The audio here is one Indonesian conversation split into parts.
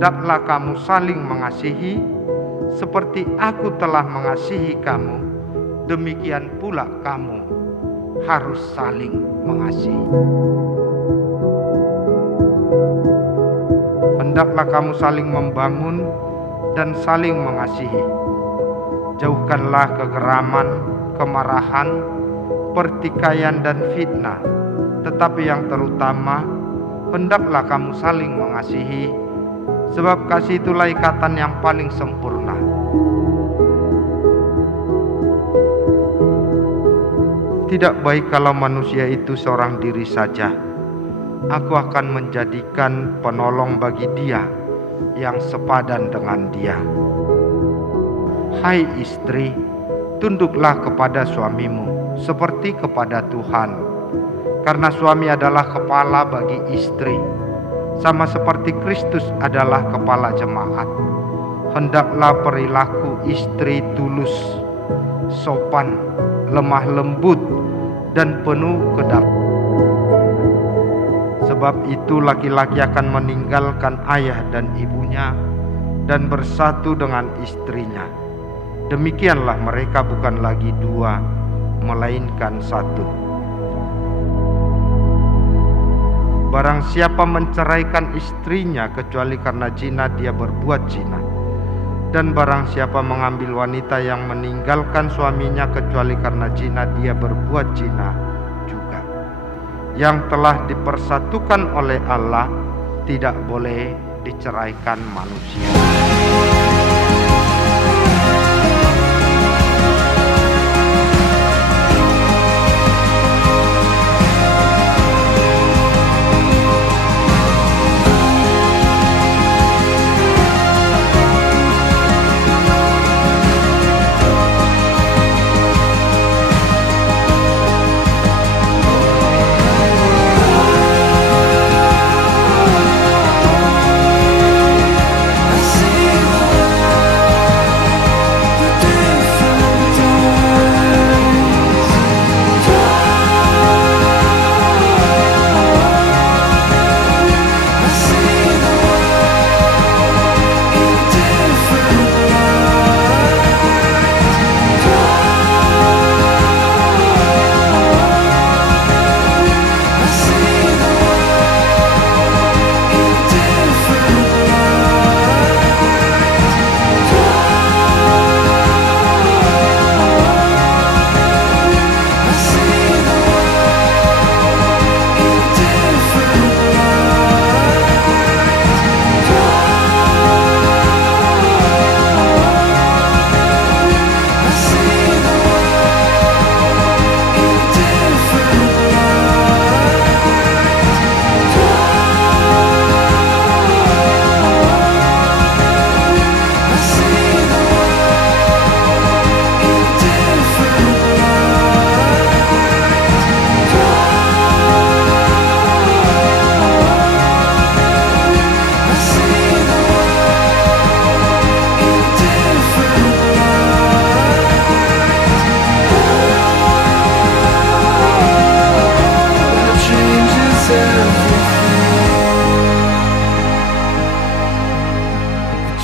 hendaklah kamu saling mengasihi, seperti aku telah mengasihi kamu, demikian pula kamu harus saling mengasihi. Hendaklah kamu saling membangun dan saling mengasihi. Jauhkanlah kegeraman, kemarahan, pertikaian dan fitnah. Tetapi yang terutama, hendaklah kamu saling mengasihi, sebab kasih itulah ikatan yang paling sempurna. Tidak baik kalau manusia itu seorang diri saja. Aku akan menjadikan penolong bagi dia yang sepadan dengan dia. Hai istri, tunduklah kepada suamimu seperti kepada Tuhan, karena suami adalah kepala bagi istri, sama seperti Kristus adalah kepala jemaat. Hendaklah perilaku istri tulus, sopan, lemah lembut, dan penuh kedaulatan. Sebab itu laki-laki akan meninggalkan ayah dan ibunya dan bersatu dengan istrinya. Demikianlah mereka bukan lagi dua, melainkan satu. Barang siapa menceraikan istrinya kecuali karena zina, dia berbuat zina. Dan barang siapa mengambil wanita yang meninggalkan suaminya kecuali karena zina, dia berbuat zina juga. Yang telah dipersatukan oleh Allah tidak boleh diceraikan manusia.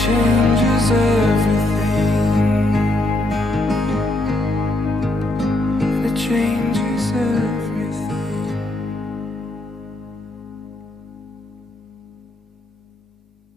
Changes everything. It changes everything.